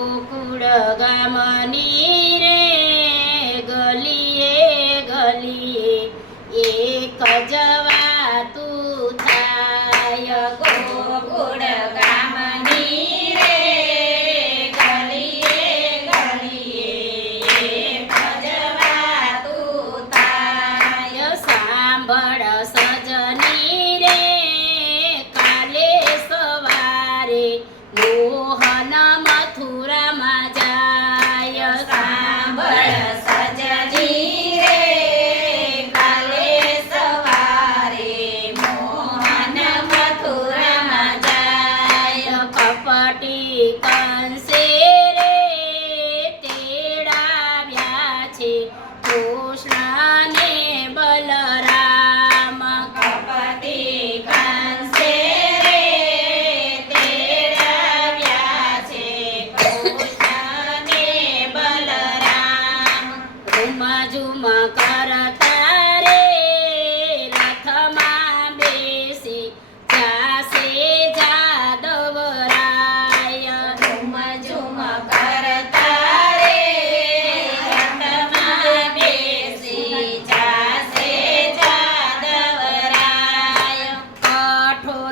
ગોકુળ ગામની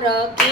product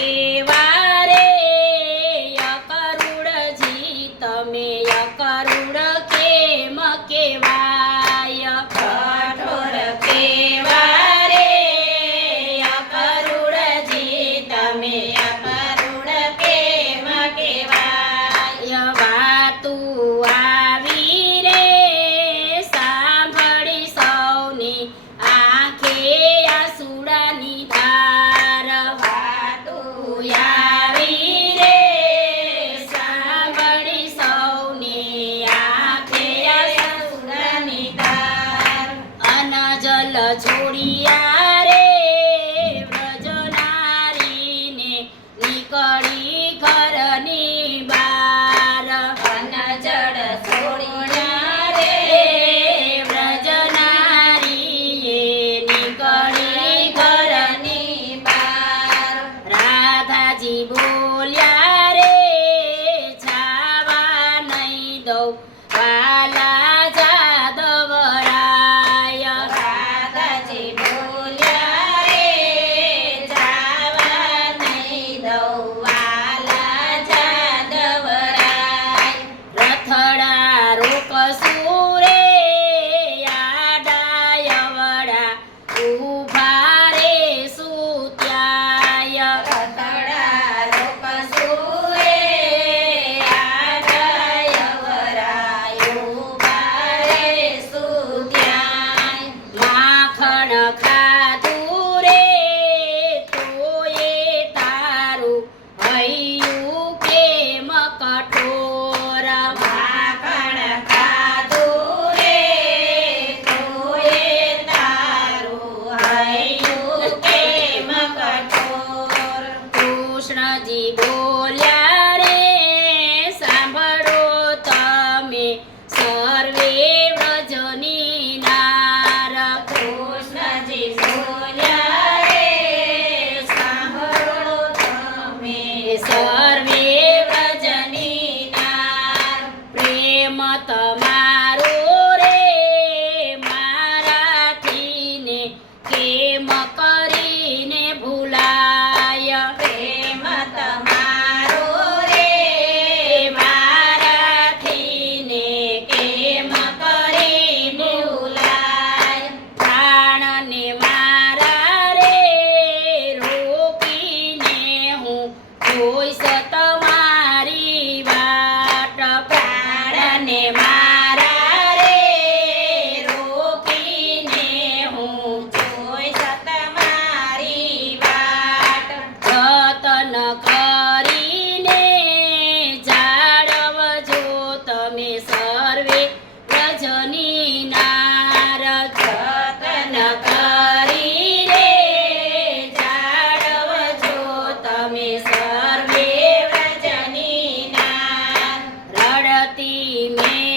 મે